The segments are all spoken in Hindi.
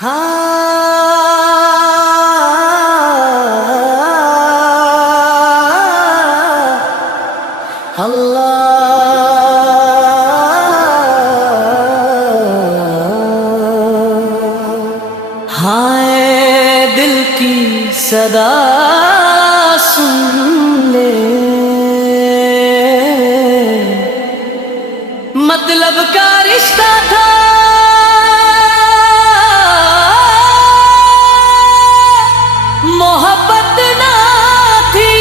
हाय दिल की सदा सुन ले, मतलब का रिश्ता था मोहब्बत ना थी।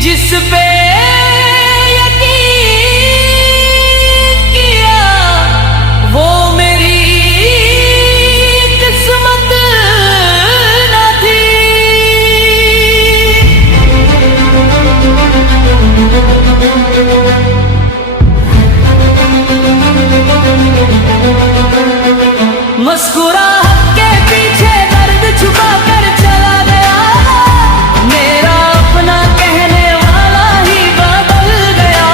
जिस पे मुस्कुराहट के पीछे दर्द छुपा कर चला गया, मेरा अपना कहने वाला ही बदल गया।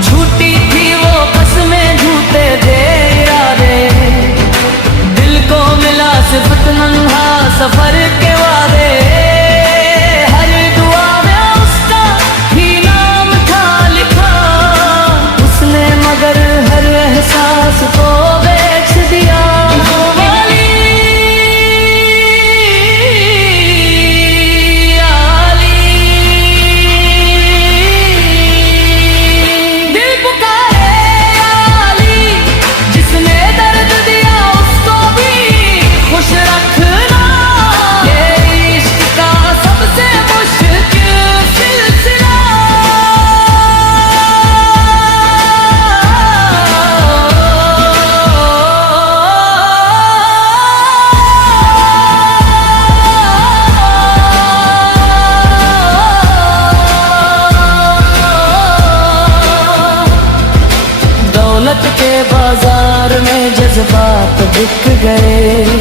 झूठी थी वो कसमें, झूठे थे इरादे, दिल को मिला सिर्फ तन्हा सफर के वादे। हर दुआ में उसका ही नाम था लिखा, उसने मगर हर एहसास को के बाजार में जज्बात बिक गए,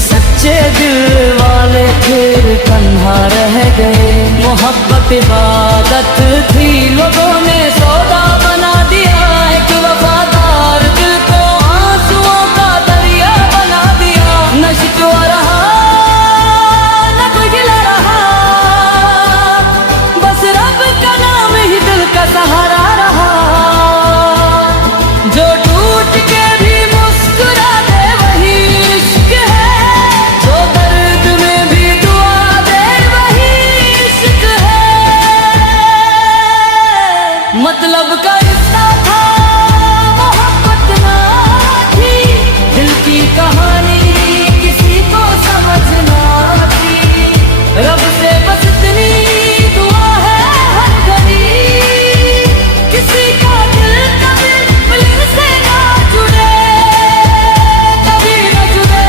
सच्चे दिल वाले फिर तन्हा रह गए। मोहब्बत इबादत थी, लोगों ने सौदा बना दिया, एक वफादार दिल को आंसुओं का दरिया बना दिया। न शिकवा रहा न कोई गिला रहा, बस रब का नाम ही दिल का सहारा रहा। जो टूट के भी मुस्कुरा दे वही इश्क है, जो दर्द में भी दुआ दे वही इश्क है। मतलब का रिश्ता था मोहब्बत ना थी, दिल की कहानी किसी को समझना थी। रब से बस इतनी दुआ है हर घड़ी, किसी का दिल कभी से ना जुड़े, कभी ना जुड़े।